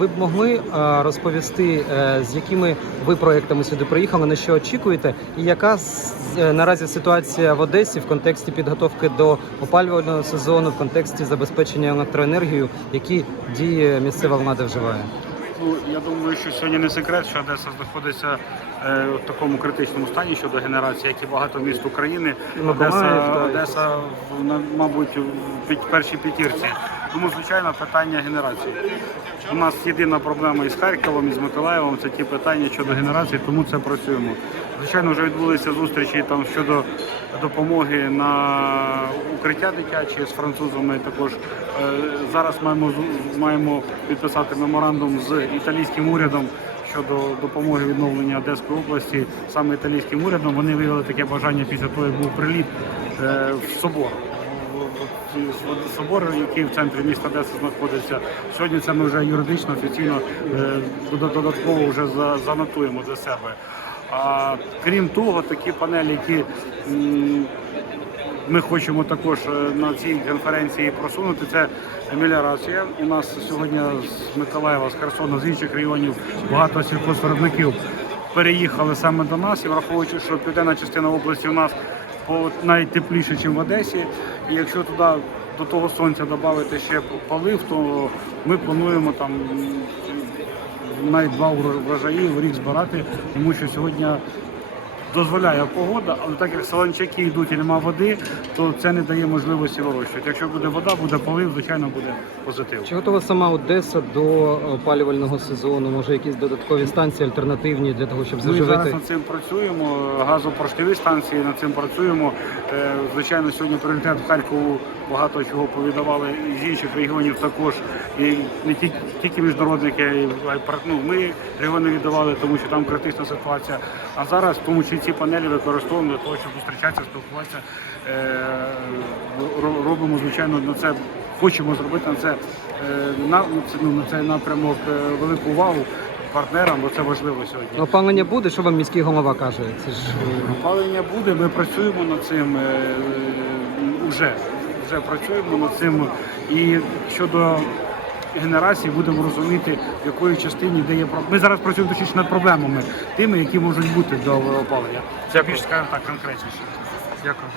Ви б могли е, розповісти, е, з якими ви проектами сюди приїхали, на що очікуєте, і яка е, наразі ситуація в Одесі в контексті підготовки до опалювального сезону, в контексті забезпечення електроенергією, які дії місцева влада вживає? Ну, я думаю, що сьогодні не секрет, що Одеса знаходиться в такому критичному стані щодо генерації, як і багато міст України. Миколаїв, Одеса. Одеса на- мабуть, в першій п'ятірці. Тому, звичайно, питання генерації. У нас єдина проблема із Харковом, із Миколаєвом це ті питання щодо генерації, тому це працюємо. Звичайно, вже відбулися зустрічі там щодо допомоги на укриття дитячі з французами. Також е, зараз маємо маємо підписати меморандум з італійським урядом щодо допомоги відновлення Одеської області. Саме італійським урядом вони виявили таке бажання після того, як був приліт е, в собор. Собор, який в центрі міста Одеси знаходиться. Сьогодні це ми вже юридично, офіційно е, додатково вже за- занотуємо для себе. А крім того, такі панелі, які ми хочемо також е, на цій конференції просунути. Це меліорація. У нас сьогодні з Миколаєва, з Херсона, з інших районів багато сільхозвиробників переїхали саме до нас і враховуючи, що південна частина області у нас найтепліше, ніж в Одесі. І якщо туди до того сонця додати ще полив, то ми плануємо там навіть два врожаї в рік збирати, тому що сьогодні дозволяє погода, але так як солончаки йдуть і нема води, то це не дає можливості вирощувати. Якщо буде вода, буде полив, звичайно, буде позитив. Чи готова сама Одеса до опалювального сезону? Може, якісь додаткові станції альтернативні для того, щоб Ми зараз над цим працюємо. Газопоршневі станції над цим працюємо. Е, Звичайно, сьогодні пріоритет в Харкову багато чого повідавали і з інших регіонів також. І не тільки, тільки міжнародники, а й ну, ми регіони віддавали, тому що там критична ситуація. А зараз, в тому числі ці панелі використовуємо для того, щоб зустрічатися, спілкуватися. Е, Робимо, звичайно, на це. Хочемо зробити на це е, на, ну, це, ну, на цей напрямок е, велику увагу партнерам, бо це важливо сьогодні. Опалення буде, що вам міський голова каже? Це ж Опалення буде, ми працюємо над цим уже. Вже працюємо над цим. І щодо генерації будемо розуміти, в якої частині де є проблема. Ми зараз працюємо точніше над проблемами, тими, які можуть бути до опалення. Це більш скажімо так конкретніше. дякую.